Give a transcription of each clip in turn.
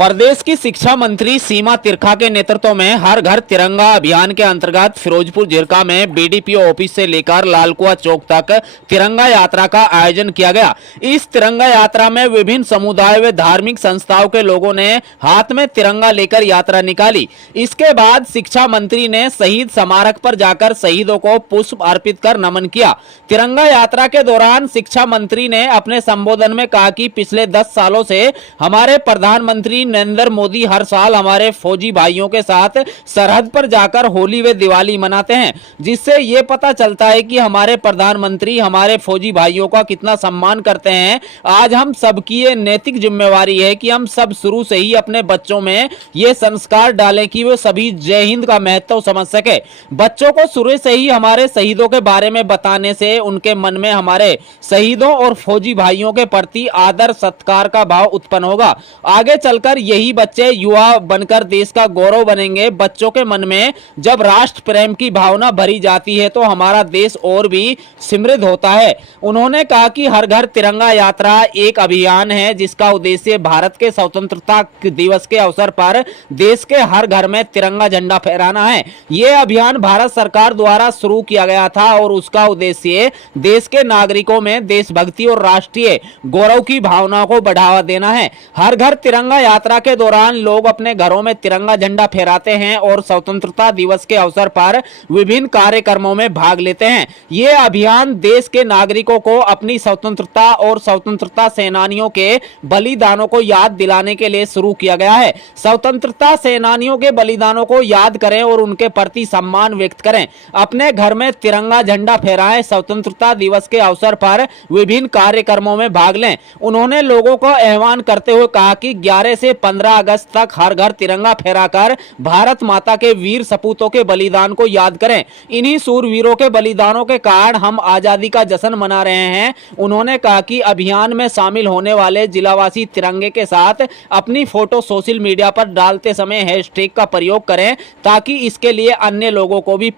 प्रदेश की शिक्षा मंत्री सीमा तिरखा के नेतृत्व में हर घर तिरंगा अभियान के अंतर्गत फिरोजपुर झिरका में बीडीपीओ ऑफिस से लेकर लालकुआं चौक तक तिरंगा यात्रा का आयोजन किया गया। इस तिरंगा यात्रा में विभिन्न समुदाय व धार्मिक संस्थाओं के लोगों ने हाथ में तिरंगा लेकर यात्रा निकाली। इसके बाद शिक्षा मंत्री ने शहीद स्मारक पर जाकर शहीदों को पुष्प अर्पित कर नमन किया। तिरंगा यात्रा के दौरान शिक्षा मंत्री ने अपने संबोधन में कहा कि पिछले 10 सालों से हमारे प्रधानमंत्री नरेंद्र मोदी हर साल हमारे फौजी भाइयों के साथ सरहद पर जाकर होली व दिवाली मनाते हैं, जिससे ये पता चलता है कि हमारे प्रधानमंत्री हमारे फौजी भाइयों का कितना सम्मान करते हैं। आज हम सबकी ये नैतिक जिम्मेवारी है कि हम सब शुरू से ही अपने बच्चों में ये संस्कार डालें कि वे सभी जय हिंद का महत्व समझ सके। बच्चों को शुरू से ही हमारे शहीदों के बारे में बताने से उनके मन में हमारे शहीदों और फौजी भाइयों के प्रति आदर सत्कार का भाव उत्पन्न होगा। आगे चलकर यही बच्चे युवा बनकर देश का गौरव बनेंगे। बच्चों के मन में जब राष्ट्र प्रेम की भावना भरी जाती है तो हमारा देश और भी समृद्ध होता है। उन्होंने कहा कि हर घर तिरंगा यात्रा एक अभियान है जिसका उद्देश्य भारत के स्वतंत्रता दिवस के अवसर पर देश के हर घर में तिरंगा झंडा फहराना है। ये अभियान भारत सरकार द्वारा शुरू किया गया था और उसका उद्देश्य देश के नागरिकों में देशभक्ति और राष्ट्रीय गौरव की भावना को बढ़ावा देना है। हर घर तिरंगा यात्रा के दौरान लोग अपने घरों में तिरंगा झंडा फहराते हैं और स्वतंत्रता दिवस के अवसर पर विभिन्न कार्यक्रमों में भाग लेते हैं। ये अभियान देश के नागरिकों को अपनी स्वतंत्रता और स्वतंत्रता सेनानियों के बलिदानों को याद दिलाने के लिए शुरू किया गया है। स्वतंत्रता सेनानियों के बलिदानों को याद करें और उनके प्रति सम्मान व्यक्त करें। अपने घर में तिरंगा झंडा फहराएं। स्वतंत्रता दिवस के अवसर पर विभिन्न कार्यक्रमों में भाग लें। उन्होंने लोगों को आह्वान करते हुए कहा कि 11 से 15 अगस्त तक हर घर तिरंगा फहराकर भारत माता के वीर सपूतों के बलिदान को याद करें। इन्हीं सूरवीरों के बलिदानों के कारण हम आजादी का जश्न मना रहे हैं। उन्होंने कहा कि अभियान में शामिल होने वाले जिलावासी तिरंगे के साथ अपनी फोटो सोशल मीडिया पर डालते समय हैशटैग का प्रयोग करें ताकि इसके लिए अन्य लोगों को भी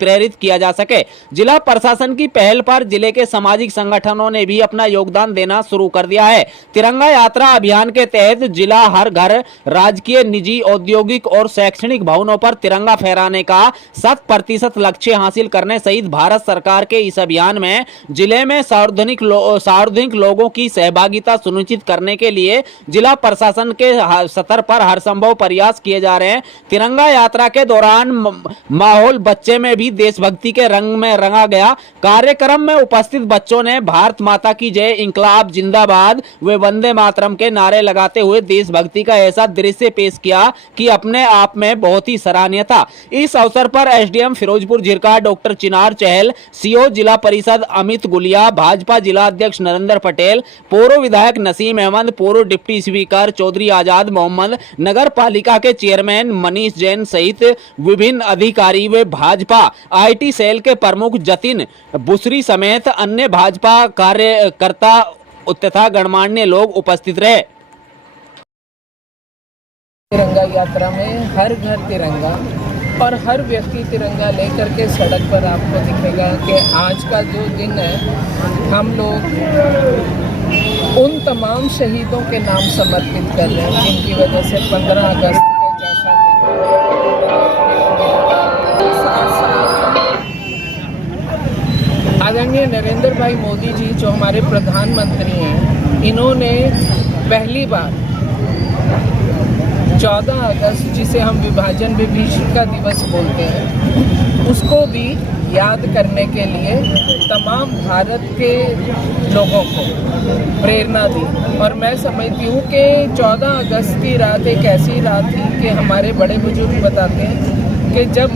प्रेरित किया जा सके। जिला प्रशासन की पहल पर जिले के सामाजिक संगठनों ने भी अपना योगदान देना शुरू कर दिया है। तिरंगा यात्रा अभियान के तहत जिला हर घर राजकीय, निजी, औद्योगिक और शैक्षणिक भवनों पर तिरंगा फहराने का 100% लक्ष्य हासिल करने सहित भारत सरकार के इस अभियान में जिले में सार्वजनिक लोगों की सहभागिता सुनिश्चित करने के लिए जिला प्रशासन के स्तर पर हर संभव प्रयास किए जा रहे हैं। तिरंगा यात्रा के दौरान माहौल बच्चे में भी देशभक्ति के रंग में रंगा गया। कार्यक्रम में उपस्थित बच्चों ने भारत माता की जय, इंकलाब जिंदाबाद व वंदे मातरम के नारे लगाते हुए देशभक्ति का ऐसा दृश्य पेश किया कि अपने आप में बहुत ही सराहनीय था। इस अवसर पर एसडीएम फिरोजपुर झिरका डॉक्टर चिनार चहल, सीओ जिला परिषद अमित गुलिया, भाजपा जिला अध्यक्ष नरेंद्र पटेल, पूर्व विधायक नसीम अहमद, पूर्व डिप्टी स्पीकर चौधरी आजाद मोहम्मद, नगर पालिका के चेयरमैन मनीष जैन सहित विभिन्न अधिकारी व भाजपा आईटी सेल के प्रमुख जतिन बुसरी समेत अन्य भाजपा कार्यकर्ता तथा गणमान्य लोग उपस्थित रहे। तिरंगा यात्रा में हर घर तिरंगा और हर व्यक्ति तिरंगा लेकर के सड़क पर आपको दिखेगा कि आज का जो दिन है हम लोग उन तमाम शहीदों के नाम समर्पित कर रहे हैं जिनकी वजह से 15 अगस्त के जैसा आदरणीय नरेंद्र भाई मोदी जी जो हमारे प्रधानमंत्री हैं, इन्होंने पहली बार 14 अगस्त जिसे हम विभाजन विभीषिका दिवस बोलते हैं उसको भी याद करने के लिए तमाम भारत के लोगों को प्रेरणा दी। और मैं समझती हूँ कि 14 अगस्त की रात एक ऐसी रात थी कि हमारे बड़े बुजुर्ग बताते हैं कि जब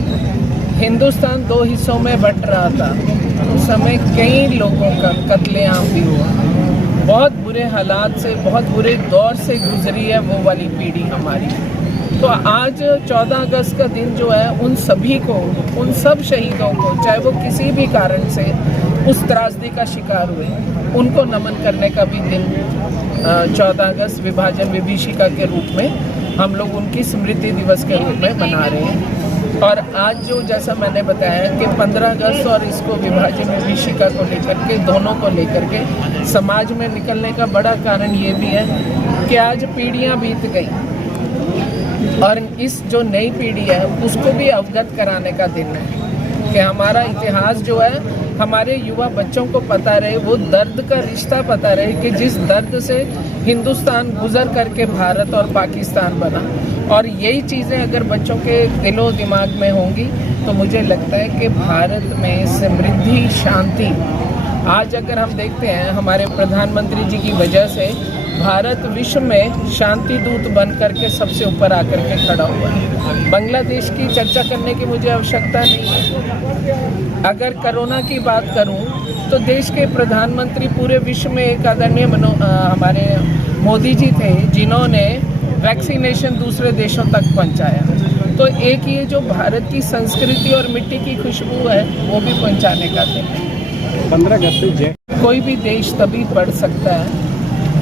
हिंदुस्तान 2 हिस्सों में बंट रहा था उस समय कई लोगों का कत्लेआम भी हुआ। बहुत बुरे हालात से, बहुत बुरे दौर से गुजरी है वो वाली पीढ़ी हमारी। तो आज 14 अगस्त का दिन जो है उन सभी को, उन सब शहीदों को, चाहे वो किसी भी कारण से उस त्रासदी का शिकार हुए, उनको नमन करने का भी दिन 14 अगस्त विभाजन विभीषिका के रूप में हम लोग उनकी स्मृति दिवस के रूप में मना रहे हैं। और आज जो जैसा मैंने बताया कि 15 अगस्त और इसको विभाजन विभीषिका को लेकर के, दोनों को लेकर के समाज में निकलने का बड़ा कारण ये भी है कि आज पीढ़ियाँ बीत गई और इस जो नई पीढ़ी है उसको भी अवगत कराने का दिन है कि हमारा इतिहास जो है हमारे युवा बच्चों को पता रहे, वो दर्द का रिश्ता पता रहे कि जिस दर्द से हिंदुस्तान गुजर करके भारत और पाकिस्तान बना। और यही चीज़ें अगर बच्चों के दिलो दिमाग में होंगी तो मुझे लगता है कि भारत में समृद्धि, शांति, आज अगर हम देखते हैं हमारे प्रधानमंत्री जी की वजह से भारत विश्व में शांति दूत बन करके सबसे ऊपर आकर के खड़ा हुआ है। बांग्लादेश की चर्चा करने की मुझे आवश्यकता नहीं है। अगर कोरोना की बात करूं तो देश के प्रधानमंत्री पूरे विश्व में एक आदरणीय हमारे मोदी जी थे जिन्होंने वैक्सीनेशन दूसरे देशों तक पहुंचाया। तो एक ये जो भारत की संस्कृति और मिट्टी की खुशबू है वो भी पहुंचाने का दिन है। 15 अगस्त से कोई भी देश तभी बढ़ सकता है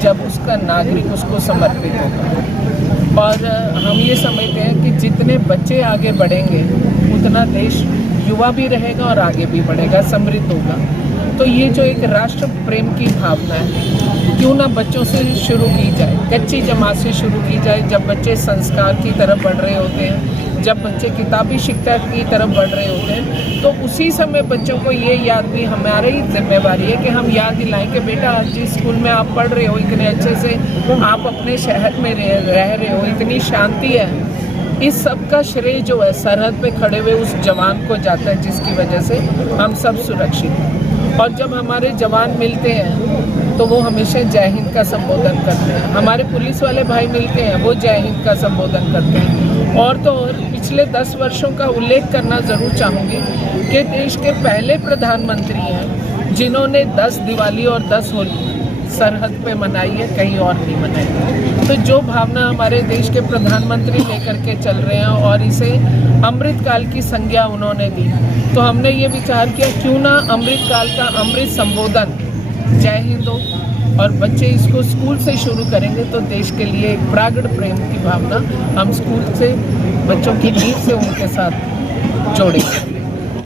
जब उसका नागरिक उसको समर्पित होगा। और हम ये समझते हैं कि जितने बच्चे आगे बढ़ेंगे उतना देश युवा भी रहेगा और आगे भी बढ़ेगा, समृद्ध होगा। तो ये जो एक राष्ट्र प्रेम की भावना है क्यों ना बच्चों से शुरू की जाए, कच्ची जमात से शुरू की जाए। जब बच्चे संस्कार की तरफ बढ़ रहे होते हैं, जब बच्चे किताबी शिक्षा की तरफ बढ़ रहे होते हैं, तो उसी समय बच्चों को ये याद भी हमारी ही जिम्मेवारी है कि हम याद दिलाएं कि बेटा जिस स्कूल में आप पढ़ रहे हो इतने अच्छे से, आप अपने शहर में रह रहे हो, इतनी शांति है। इस सब का श्रेय जो है सरहद पे खड़े हुए उस जवान को जाता है जिसकी वजह से हम सब सुरक्षित हैं। और जब हमारे जवान मिलते हैं तो वो हमेशा जय हिंद का संबोधन करते हैं। हमारे पुलिस वाले भाई मिलते हैं वो जय हिंद का संबोधन करते हैं। और तो और पिछले 10 वर्षों का उल्लेख करना ज़रूर चाहूँगी कि देश के पहले प्रधानमंत्री हैं जिन्होंने 10 दिवाली और 10 होली सरहद पे मनाई है, कहीं और नहीं मनाई। तो जो भावना हमारे देश के प्रधानमंत्री लेकर के चल रहे हैं और इसे अमृतकाल की संज्ञा उन्होंने दी, तो हमने ये विचार किया क्यों ना अमृतकाल का अमृत संबोधन जय हिंद हो। और बच्चे इसको स्कूल से शुरू करेंगे तो देश के लिए एक प्रागढ़ प्रेम की भावना हम स्कूल से बच्चों की नींव से उनके साथ जोड़ेंगे।